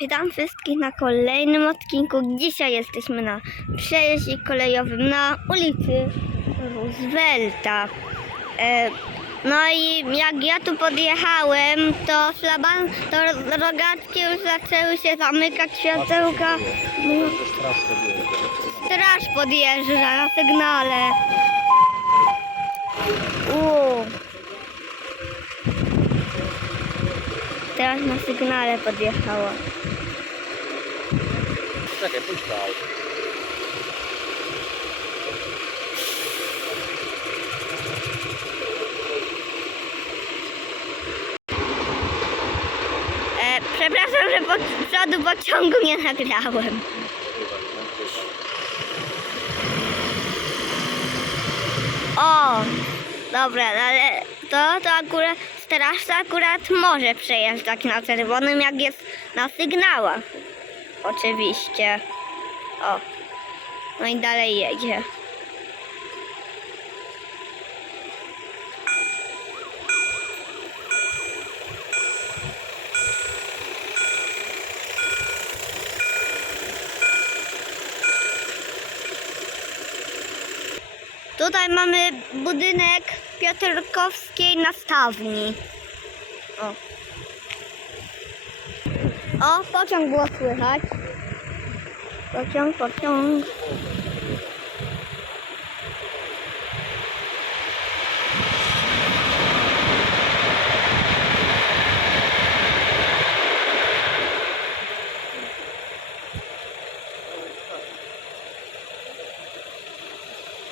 Witam wszystkich na kolejnym odcinku. Dzisiaj jesteśmy na przejeździe kolejowym na ulicy Roosevelta. E, no i jak ja tu podjechałem, to szlaban, to rogatki już zaczęły się zamykać, światełka. Straż podjeżdża na sygnale. Uuu. Teraz na sygnale podjechała. Czekaj, pójdź to auto. E, przepraszam, że pod przodu pociągu nie nagrałem. O, dobra, ale to, to akurat strażca akurat może przejeżdżać na czerwonym, jak jest na sygnałach. Oczywiście. O, no i dalej jedzie. Tutaj mamy budynek Piotrkowskiej Nastawni. O. O, pociąg było słychać. Pociąg, pociąg.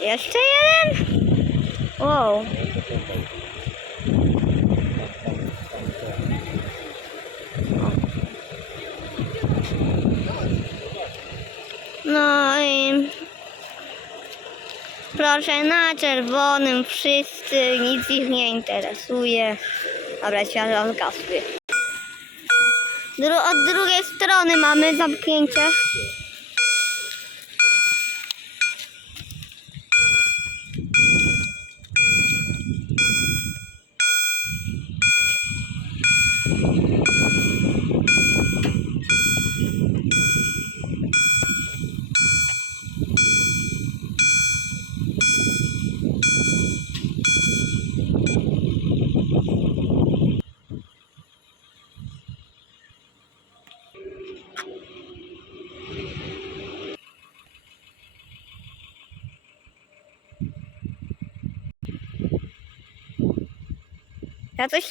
Jeszcze jeden? Wow. No i proszę na czerwonym wszyscy, nic ich nie interesuje. Dobra, światło zgasły. Dru od drugiej strony mamy zamknięcie. Ja coś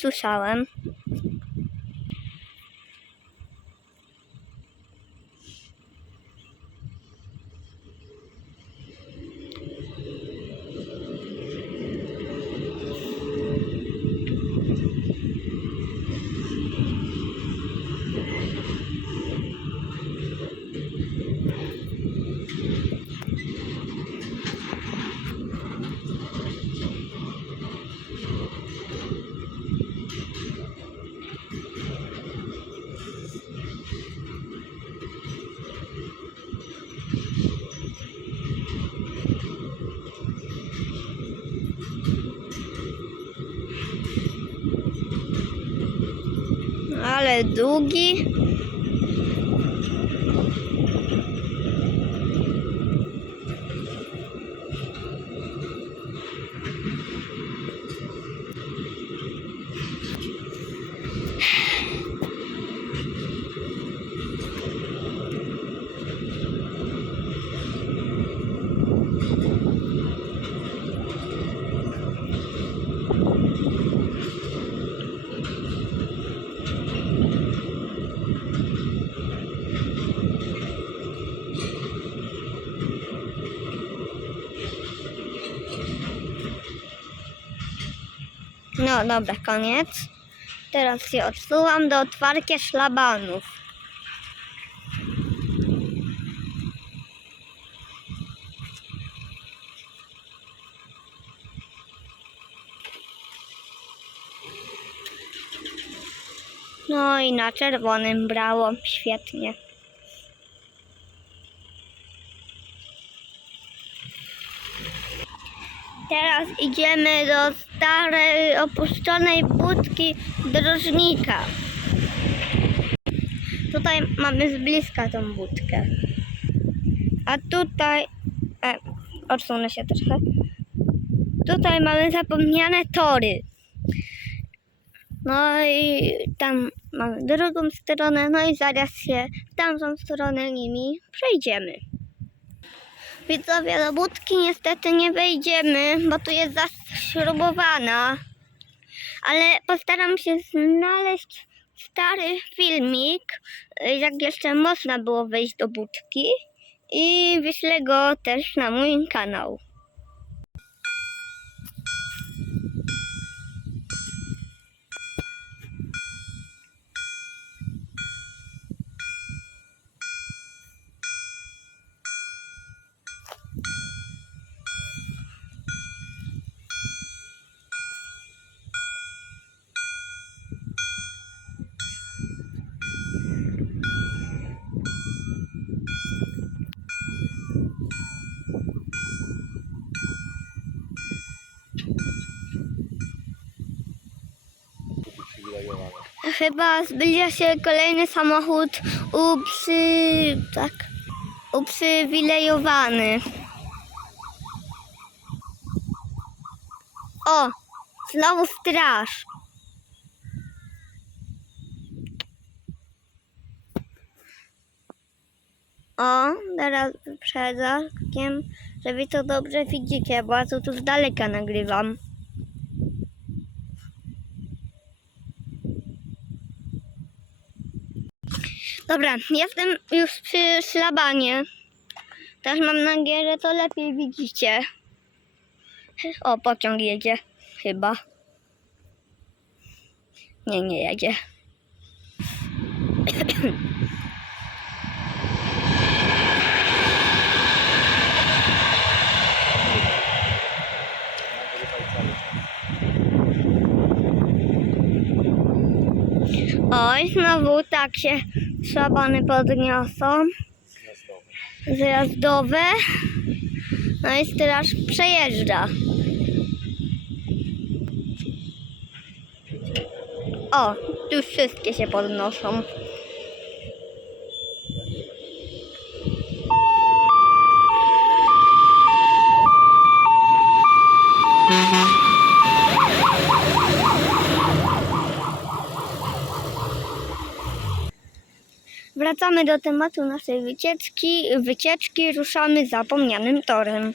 Ale długi. No dobra, koniec. Teraz się odsuwam do otwarcia szlabanów. No i na czerwonym brało. Świetnie. Teraz teraz idziemy do starej, opuszczonej budki drożnika. Tutaj mamy z bliska tą budkę. A tutaj... E, odsunę się trochę. Tutaj mamy zapomniane tory. No i tam mamy drugą stronę, no i zaraz się w tamtą stronę nimi przejdziemy. Widzowie, do niestety nie wejdziemy, bo tu jest zaśrubowana. Ale postaram się znaleźć stary filmik, jak jeszcze można było wejść do budki i wyślę go też na mój kanał. Chyba zbliża się kolejny samochód uprzy... tak... uprzywilejowany. O! Znowu straż. O, teraz wyprzedzam, że wy to dobrze widzicie, bo ja to tu z daleka nagrywam. Dobra, jestem już przy szlabanie. Też mam nadzieję, że to lepiej widzicie. O, pociąg jedzie. Chyba. Nie, nie jedzie. Oj, znowu tak się szlabany podniosą. Zjazdowe. No i straż przejeżdża. O, już wszystkie się podnoszą. Wracamy do tematu naszej wycieczki. Wycieczki ruszamy zapomnianym torem.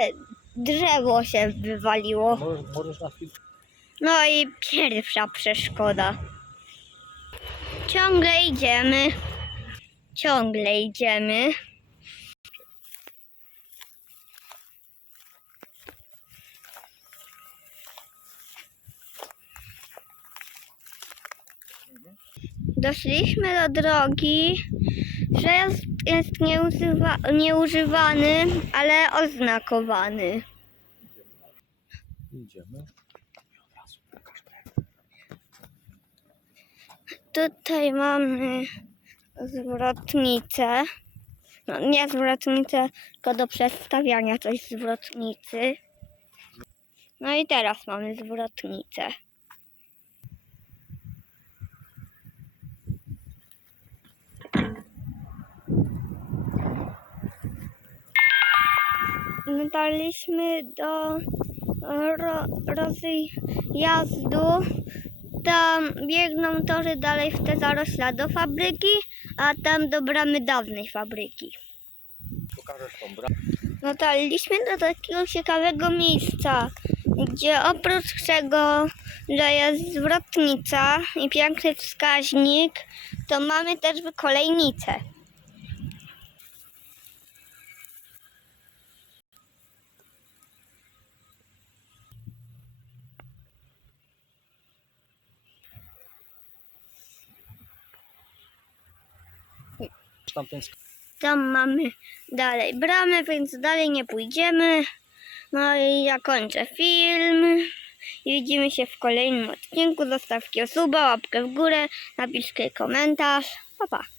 E, Drzewo się wywaliło. No i pierwsza przeszkoda. Ciągle idziemy. Ciągle idziemy. Doszliśmy do drogi. Przejazd jest nieużywa, nieużywany, ale oznakowany. Idziemy. Tutaj mamy zwrotnicę. No, nie zwrotnicę, tylko do przestawiania coś zwrotnicy. No i teraz mamy zwrotnicę. Dotarliśmy do ro, rozjazdu. Tam biegną tory dalej w te zarośla do fabryki, a tam do bramy dawnej fabryki. Dotarliśmy do takiego ciekawego miejsca, gdzie oprócz tego, że jest zwrotnica i piękny wskaźnik, to mamy też kolejnicę. Tam mamy dalej bramę, więc dalej nie pójdziemy. No i ja kończę film. I widzimy się w kolejnym odcinku. Zostawcie suba, łapkę w górę, napiszcie komentarz. Pa, pa.